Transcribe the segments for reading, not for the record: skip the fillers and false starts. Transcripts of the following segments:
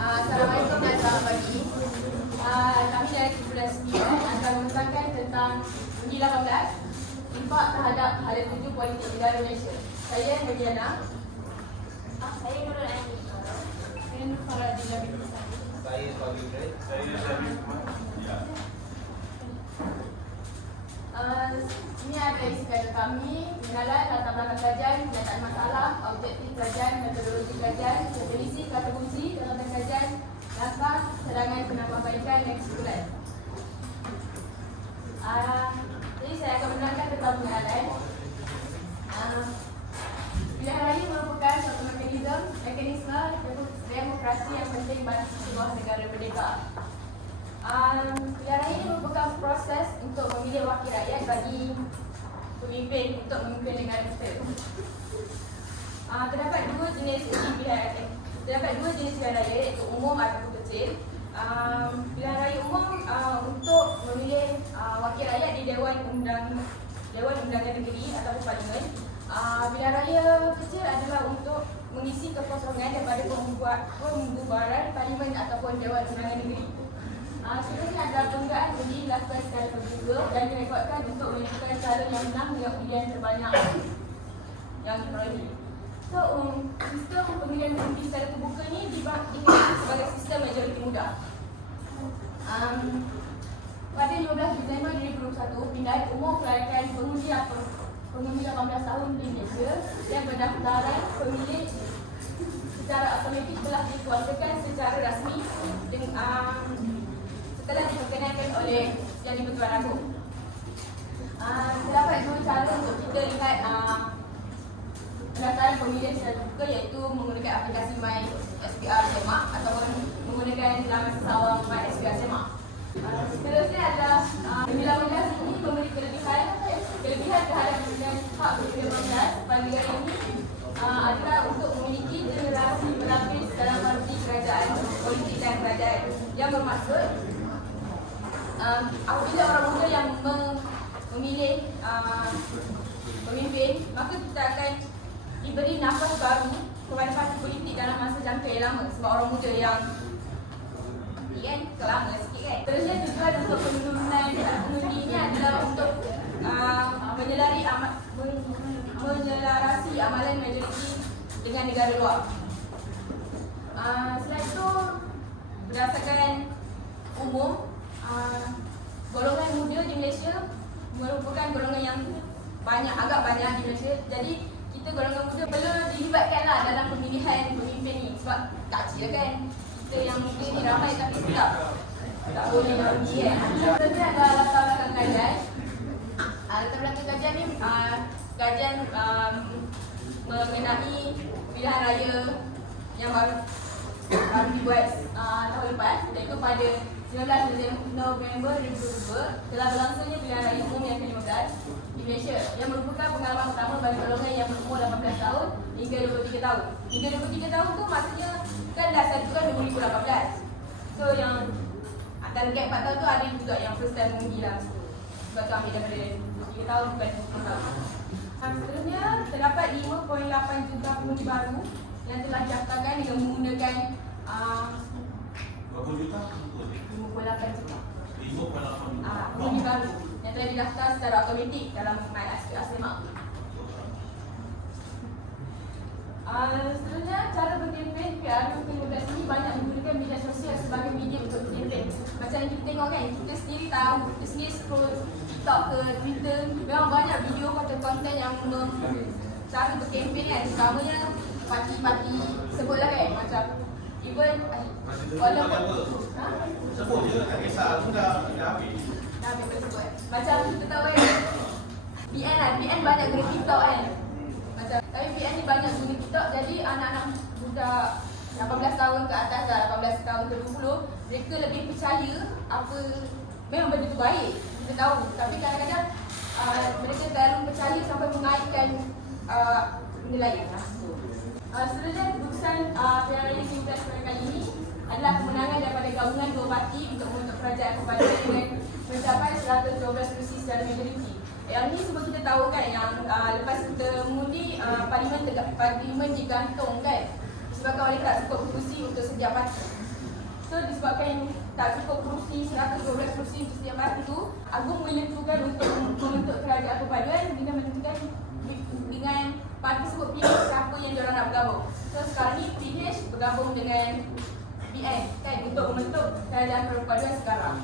Assalamualaikum dan selamat pagi. Kami dari Tribunal 9 akan membentangkan tentang Undi 18 Impak terhadap Hala Tuju Politik Negara Malaysia. Saya Mediana. Saya Nurul Aini. Saya Nur Faradila binti Sari. Saya Fahmi Fred. Saya Syarif Ahmad. Ini ada isi kajian kami, pengenalan latar belakang kajian, kenyataan masalah, objektif kajian, metodologi kajian, definisi, kata kunci, dalam kajian, langkah, serangan penambahbaikan dan kesimpulan. Jadi saya akan menerangkan tentang pengenalan. Pilihan raya merupakan suatu mekanisme demokrasi yang penting bagi sebuah negara merdeka. Pilihan raya merupakan proses untuk memilih wakil rakyat bagi pemimpin untuk memimpin negara kita. Terdapat dua jenis pilihan raya, iaitu umum ataupun kecil. Pilihan raya umum untuk memilih wakil rakyat di Dewan Undangan Negeri ataupun Parlimen. Pilihan raya kecil adalah untuk mengisi kekosongan daripada pembubaran Parlimen ataupun Dewan Undangan Negeri. Sebenarnya adalah penggunaan undi dilakukan secara terbuka dan direkodkan untuk menentukan calon yang menang dengan undian terbanyak yang diperoleh. So, sistem pemilihan undi secara terbuka ni dikenal sebagai sistem majoriti mudah. Pada 15 Disember 2021, pindaan umum melahirkan pengundi 18 tahun di Malaysia yang pendaftaran pemilih secara automatik telah dikuasakan secara rasmi setelah diperkenalkan oleh Jadi Pertuan Agong. Terdapat dua cara untuk kita lihat pendaftaran pemilihan secara terbuka, iaitu menggunakan aplikasi My SPR Semak ataupun menggunakan laman sesawang My SPR Semak. Seterusnya adalah pemilihan ini memberi kelebihan terhadap pemilihan hak pemilihan 18 pada negara ini adalah untuk memiliki generasi berlapis dalam arti kerajaan politik dan kerajaan, yang bermaksud apabila orang muda yang memilih pemimpin, maka kita akan diberi nafas baru kepada parti politik dalam masa jangka yang lama, sebab orang muda yang kelama sikit kan. Terusnya tujuan untuk penurunan pengundi ini adalah untuk menyelarasi amalan majoriti dengan negara luar. Selain itu, berdasarkan umum, golongan muda di Malaysia merupakan golongan yang agak banyak di Malaysia. Jadi kita golongan muda perlu dilibatkanlah dalam pemilihan pemimpin ni, sebab tak kecil kan. Kita yang muda ni ramai tapi tak boleh undi kan. Sebenarnya adalah latar belakang kajian. Latar belakang kajian ni kajian mengenai pilihan raya yang baru dibuat tahun lepas, iaitu pada 19 November 2022 telah berlangsungnya pilihan raya umum yang ke-15 di Malaysia, yang merupakan pengalaman pertama bagi golongan yang berumur 18 tahun hingga 23 tahun. Hingga 23 tahun tu maksudnya kan dah satukan 2018. So yang antara gap 4 tahun tu ada juga yang first time mengundi lah. Sebab tu ambil daripada 23 tahun bukan 20 tahun. Seterusnya terdapat 5.8 juta pengundi baru yang telah didaftarkan dengan menggunakan berapa juta? 58 juta. 58 pengundi baru yang telah didaftar secara automatik dalam My SPR Semak. Seterusnya, cara berkempen PR ke-15 ini banyak menggunakan media sosial sebagai media untuk berkempen. Macam yang kita tengok kan, kita sendiri tahu, kita sendiri scroll TikTok ke Twitter, memang banyak video konten-konten yang cara berkempen kan. Terutamanya parti-parti sebutlah kan, macam even walaupun sebut je, tak kisah, aku dah habis. Dah habis sebut. Macam kita tahu kan, BN banyak guna TikTok kan. Tapi BN ni banyak guna TikTok, jadi anak-anak budak 18 tahun ke atas lah, 18 tahun ke 20, mereka lebih percaya apa memang benda tu baik, kita tahu. Tapi kadang-kadang mereka terlalu percaya sampai mengaitkan benda lain. Seterusnya, keputusan pilihan raya ke-15 pada kali ini adalah kemenangan daripada gabungan dua parti untuk membentuk kerajaan kepada dengan mencapai 112 kursi secara majoriti. Yang ni semua kita tahu kan, yang lepas kita mengundi parlimen digantung kan, disebabkan oleh tak cukup kursi untuk setiap parti. So disebabkan tak cukup kerusi, 112 kerusi untuk setiap parti itu, Agung menentukan untuk membentuk kerajaan perpaduan dengan menentukan dengan parti tersebut pilih siapa yang diorang nak bergabung. So sekarang ni PH bergabung dengan BN kan untuk membentuk kerajaan perpaduan sekarang.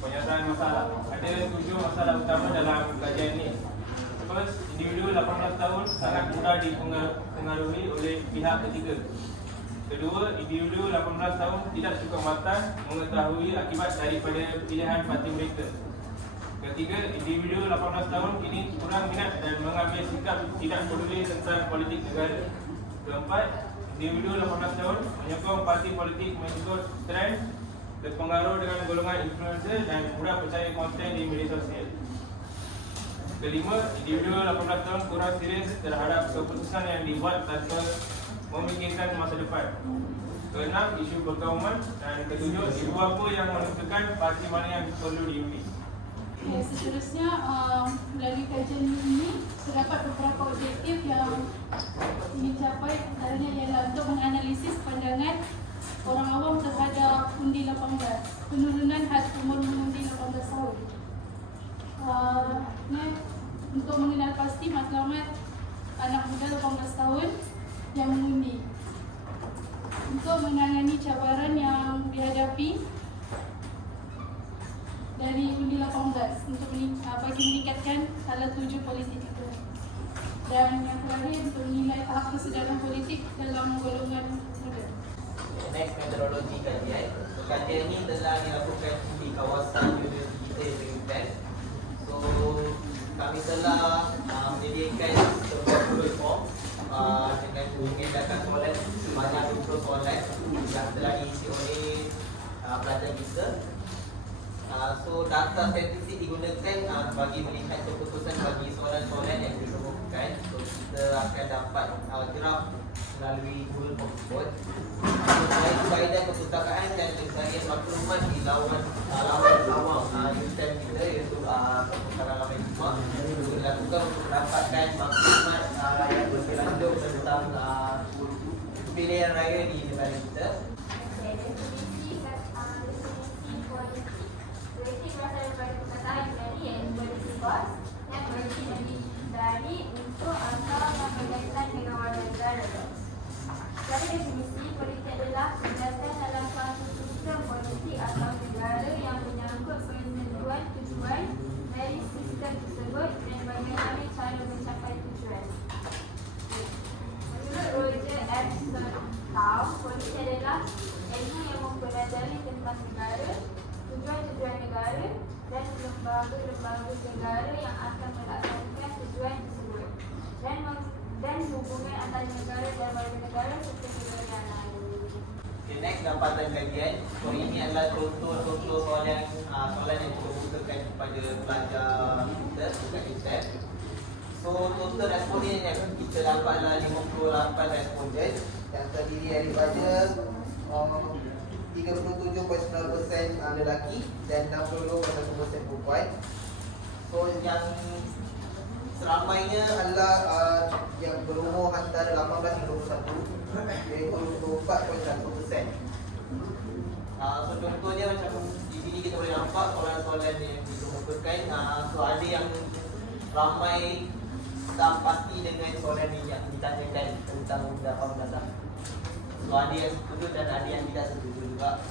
Penyataan masalah. Ada 7 masalah utama dalam kajian ini. First, individu 18 tahun sangat mudah dipengaruhi oleh pihak ketiga. Kedua, individu 18 tahun tidak cukup matang mengetahui akibat daripada pilihan parti mereka. Ketiga, individu 18 tahun kini kurang minat dan mengambil sikap tidak peduli tentang politik negara. Keempat, individu 18 tahun menyokong parti politik mengikut trend, terpengaruh dengan golongan influencer dan mudah percaya konten di media sosial. Kelima, individu 18 tahun kurang serius terhadap keputusan yang dibuat tanpa memikirkan masa depan. Keenam, isu perkauman. Dan ketujuh, ibu bapa yang menentukan parti mana yang perlu diundi. Okay, seterusnya melalui kajian ini terdapat beberapa objektif yang ingin capai, antaranya ialah untuk menganalisis pandangan orang awam terhadap undi 18, penurunan had umur mengundi 18 tahun. Untuk mengenal pasti matlamat anak muda 18 tahun yang mengundi. Untuk menangani cabaran yang dihadapi dari undi 18 untuk bagi meningkatkan salah tuju politik itu. Dan yang terakhir untuk menilai tahap kesedaran politik dalam golongan muda. Next, metodologi kajian. Kajian ini telah dilakukan di kawasan Universiti Negeri. So, kami telah menyediakan sebuah Google Form dengan mengedarkan soalan sebanyak 20 soalan yang telah diisi oleh pelajar kita. So, data statistik digunakan bagi melihat keputusan bagi soalan-soalan yang dikemukakan. So, kita akan dapat graf melalui Google Form tersebut. Selain kaedah kepustakaan dan pencarian maklumat di laman awam user kita iaitu perpustakaan laman Hikmah dilakukan untuk mendapatkan maklumat yang lebih lanjut tentang pilihan raya di negara kita. Politik berasal daripada perkataan Yunani yang berarti bos yang berarti dari untuk atau yang berkaitan dengan warga negara. Secara definisi, politik adalah kegiatan dalam suatu sistem politik atau negara yang menyangkut penentuan tujuan dari sistem tersebut dan bagaimana cara mencapai tujuan. Menurut Roger F. Stowe, politik adalah ilmu yang mempelajari tentang negara, tujuan-tujuan negara dan lembaga-lembaga negara yang akan melaksanakan tujuan tersebut dan hubungan antara negara dan warga negara serta negara yang lain. Okay, next, dapatan kajian. So, ini adalah contoh-contoh soalan yang dibukakan kepada pelajar kita dekat exam. So, total responden yang kita dapatlah 58 responden yang terdiri daripada 37.9% lelaki dan 62.1% perempuan. So, yang seramainya adalah yang berumur antara 18 hingga 21 iaitu 24.1%. So, contohnya macam di sini kita boleh nampak soalan-soalan yang dikemukakan. So, ada yang ramai tak pasti dengan soalan yang ditanyakan tentang undang 18. So, ada yang setuju dan ada yang tidak setuju juga.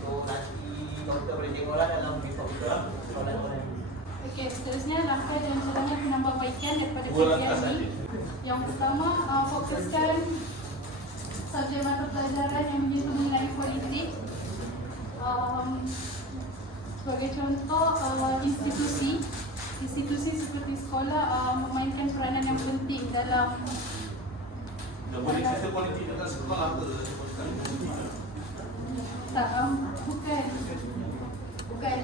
So, nanti doktor boleh tengoklah dalam report kita soalan-soalan ini. Okey, seterusnya rangka dan caranya penambahbaikan daripada kajian ini. Yang pertama, fokuskan subjek mata pelajaran yang menyentuh mengenai politik. Sebagai contoh, institusi seperti sekolah memainkan peranan yang penting dalam Boleh cerita politik dalam sekolah ke? tak, bukan. Bukan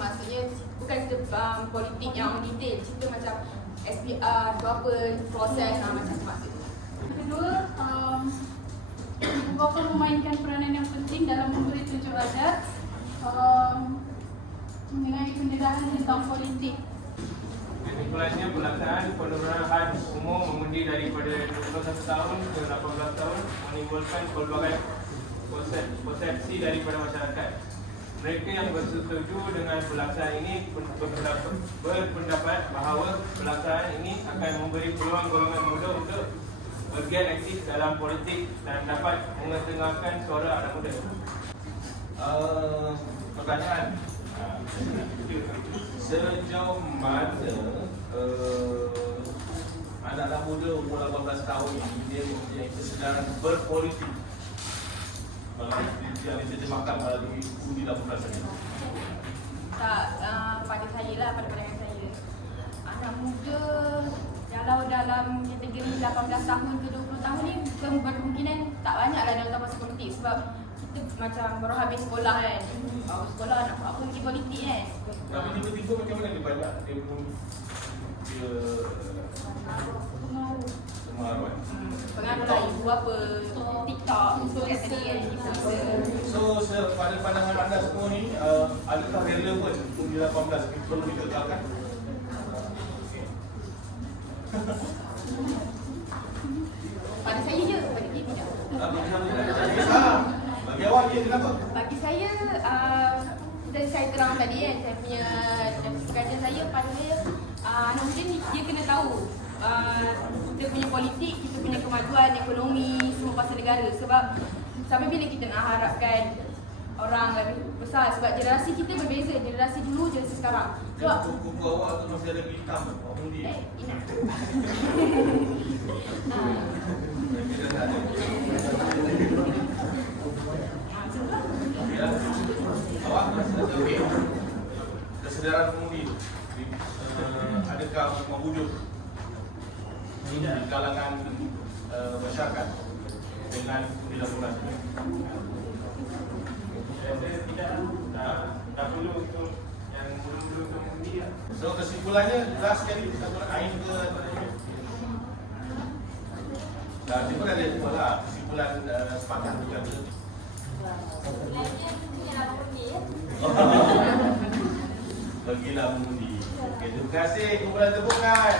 maksudnya bukan cerita politik yang detail, cerita macam SPR, apa proses macam tu maksudnya. Kedua, ibu bapa memainkan peranan yang penting dalam memberi tunjuk adat mengenai pendedahan tentang politik. Kesimpulannya, pelaksanaan penurunan umur mengundi daripada 21 tahun ke 18 tahun menimbulkan pelbagai persepsi daripada masyarakat. Mereka yang bersetuju dengan pelaksanaan ini berpendapat bahawa pelaksanaan ini akan memberi peluang golongan muda untuk bergiat aktif dalam politik dan dapat mengetengahkan suara anak muda. Pertanyaan, sejauh mana anak-anak muda umur 18 tahun ini dia mempunyai kesedaran berpolitik? Kalau yang diterjemahkan melalui undi 18 ini. Tak, pada saya lah, pada pandangan saya, anak muda kalau dalam kategori 18 tahun ke 20 tahun ni berkemungkinan tak banyak lah dalam kapasitas politik sebab kita macam baru habis sekolah kan. Habis sekolah nak buat apa lagi politik kan. Tapi tiba-tiba macam mana dia banyak dia pun dia Pengaruh. pengaruh. Pengaruh lah ibu apa, TikTok, kat tadi kan, influencer. So pada pandangan anda semua ni, adakah relevan undi 18 perlu dikekalkan? Pada saya je, pada dia tidak. Bagi awak dia kenapa? Bagi saya, dari saya terang tadi kan, saya punya kajian saya, pada saya, anak muda ni dia kena tahu kita punya politik, kita punya kemajuan ekonomi, semua pasal negara. Sebab sampai bila kita nak harapkan orang lebih besar, sebab generasi kita berbeza, generasi dulu, generasi sekarang. Sebab Kuku awak tu masih ada hitam, awak undi. ingat. Kita tak ada. Ya. Awak okey. Kesedaran pengundi tu, adakah mewujud di kalangan masyarakat dengan undi 18 ini? Saya tidak tak perlu untuk yang muda-muda untuk mengundi lah. So kesimpulannya jelas sekali satu ain ke kesimpulan ada dua lah. Kesimpulan sepakat juga. Sebenarnya punya undi ya. Bagilah mengundi. Okay, terima kasih. Kumpulan tepukan.